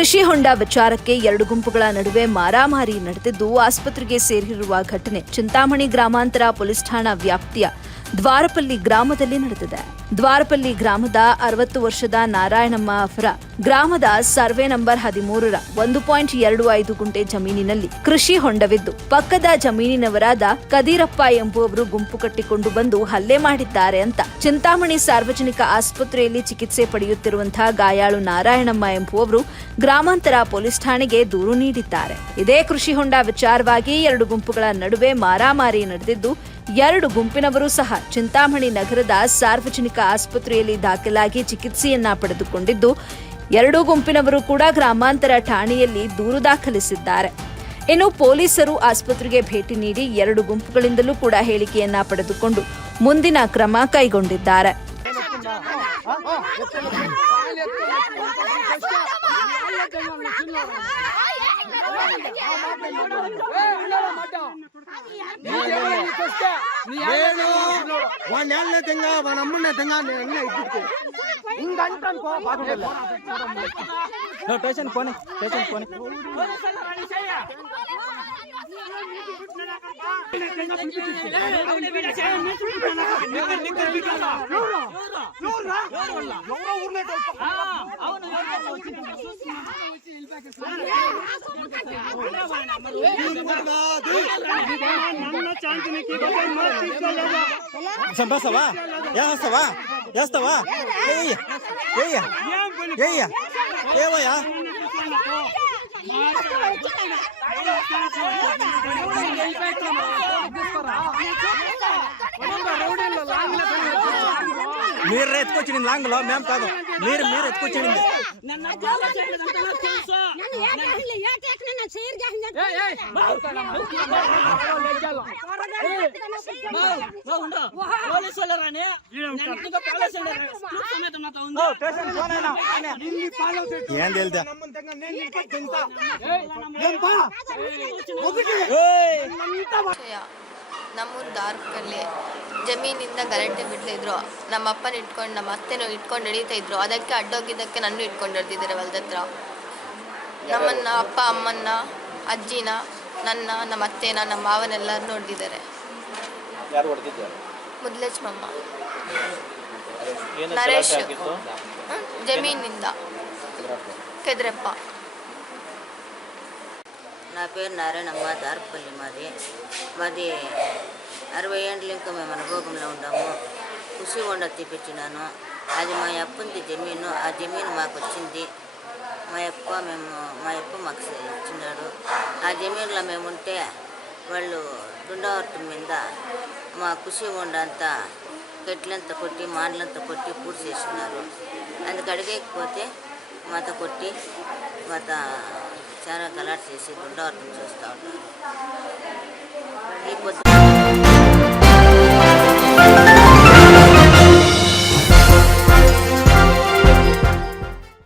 ಕೃಷಿ ಹೊಂಡ ವಿಚಾರಕ್ಕೆ ಎರಡು ಗುಂಪುಗಳ ನಡುವೆ ಮಾರಾಮಾರಿ ನಡೆದಿದ್ದು, ಆಸ್ಪತ್ರೆಗೆ ಸೇರಿರುವ ಘಟನೆ ಚಿಂತಾಮಣಿ ಗ್ರಾಮಾಂತರ ಪೊಲೀಸ್ ಠಾಣಾ ವ್ಯಾಪ್ತಿಯ ದ್ವಾರಪಲ್ಲಿ ಗ್ರಾಮದಲ್ಲಿ ನಡೆದಿದೆ. ದ್ವಾರಪಲ್ಲಿ ಗ್ರಾಮದ ಅರವತ್ತು ವರ್ಷದ ನಾರಾಯಣಮ್ಮ ಅವರ ಗ್ರಾಮದ ಸರ್ವೆ ನಂಬರ್ ಹದಿಮೂರರ ಒಂದು ಪಾಯಿಂಟ್ ಎರಡು ಐದು ಗುಂಟೆ ಜಮೀನಿನಲ್ಲಿ ಕೃಷಿ ಹೊಂಡವಿದ್ದು, ಪಕ್ಕದ ಜಮೀನಿನವರಾದ ಕದೀರಪ್ಪ ಎಂಬುವವರು ಗುಂಪು ಕಟ್ಟಿಕೊಂಡು ಬಂದು ಹಲ್ಲೆ ಮಾಡಿದ್ದಾರೆ ಅಂತ ಚಿಂತಾಮಣಿ ಸಾರ್ವಜನಿಕ ಆಸ್ಪತ್ರೆಯಲ್ಲಿ ಚಿಕಿತ್ಸೆ ಪಡೆಯುತ್ತಿರುವಂತಹ ಗಾಯಾಳು ನಾರಾಯಣಮ್ಮ ಎಂಬುವವರು ಗ್ರಾಮಾಂತರ ಪೊಲೀಸ್ ಠಾಣೆಗೆ ದೂರು ನೀಡಿದ್ದಾರೆ. ಇದೇ ಕೃಷಿ ಹೊಂಡ ವಿಚಾರವಾಗಿ ಎರಡು ಗುಂಪುಗಳ ನಡುವೆ ಮಾರಾಮಾರಿ ನಡೆದಿದ್ದು ಎರಡು ಗುಂಪಿನವರು ಸಹ ಚಿಂತಾಮಣಿ ನಗರದ ಸಾರ್ವಜನಿಕ ಆಸ್ಪತ್ರೆಯಲ್ಲಿ ದಾಖಲಾಗಿ ಚಿಕಿತ್ಸೆಯನ್ನ ಪಡೆದುಕೊಂಡಿದ್ದು, ಎರಡೂ ಗುಂಪಿನವರು ಕೂಡ ಗ್ರಾಮಾಂತರ ಠಾಣೆಯಲ್ಲಿ ದೂರು ದಾಖಲಿಸಿದ್ದಾರೆ. ಇನ್ನು ಪೊಲೀಸರು ಆಸ್ಪತ್ರೆಗೆ ಭೇಟಿ ನೀಡಿ ಎರಡು ಗುಂಪುಗಳಿಂದಲೂ ಕೂಡ ಹೇಳಿಕೆಯನ್ನ ಪಡೆದುಕೊಂಡು ಮುಂದಿನ ಕ್ರಮ ಕೈಗೊಂಡಿದ್ದಾರೆ. నేను వాడిని వెళ్ళే తెంగ మన అమ్మనే తెంగ నేను అన్నీ ఇద్దరికి ఇంక అంటానుకో బాగుండదు స్టేషన్ పోనీ స్టేషన్ పోనీ చంపేస్తావా? వేస్తావా వేస్తావా ఏయ్యా. ఏయ్యా. ఏయ్యా. ఏవయ్యా? తీసుకురా మీరు ఎత్తుకొచ్చింది లాంగ్లో మేము కాదు మీరు మీరు ఎత్తుకొచ్చింది ఏం తెలుదా ఒకటి ನಮ್ಮೂರು ದಾರ್ಕಲ್ಲಿ ಜಮೀನಿಂದ ಗಲಾಟೆ ಬಿಡ್ತಿದ್ರು ನಮ್ಮ ಅಪ್ಪನ ಇಟ್ಕೊಂಡು ನಮ್ಮ ಅತ್ತೆನೂ ಇಟ್ಕೊಂಡು ನಡೀತಾ ಇದ್ರು ಅದಕ್ಕೆ ಅಡ್ಡೋಗಿದ್ದಕ್ಕೆ ನನ್ನ ಇಟ್ಕೊಂಡು ನಡೆದಿದ್ದಾರೆ ಹೊಲ್ದ ಹತ್ರ ನಮ್ಮನ್ನ ಅಪ್ಪ ಅಮ್ಮನ್ನ ಅಜ್ಜಿನ ನನ್ನ ನಮ್ಮ ಅತ್ತೆನ ನಮ್ಮ ಮಾವನೆಲ್ಲರೂ ನೋಡ್ದಿದ್ದಾರೆ ಯಾರು ಹೊಡೆದಿದ್ದಾರೆ ಮುದ್ಲಚ್ಮಮ್ಮ ಏನು ನರೇಶ್ ಗಲಾಟೆ ಆಗಿತ್ತು ಹ್ಮ್? జమీనింద కెదిరెప్ప నా పేరు నారాయణమ్మ దార్పల్లి మాది మాది అరవై ఏండ్లు ఇంకా మేము అనుభోగంలో ఉన్నాము. కుసి కొండ తీపించినాను అది మా అప్పంది జమీను. ఆ జమీను మాకు వచ్చింది. మా అప్ప మేము మా అప్ప మాకు ఇచ్చినాడు. ఆ జమీన్లో మేము ఉంటే వాళ్ళు దుండవర్తం మీద మా కృషి కొండ అంతా గట్లంతా కొట్టి మాటలంతా కొట్టి పూర్తి చేసినారు. అందుకు అడిగేకపోతే మాతో కొట్టి మాత చాలా గలాట్ చేసి దుండవర్తం చేస్తూ ఉంటారు. ఈ పొద్దు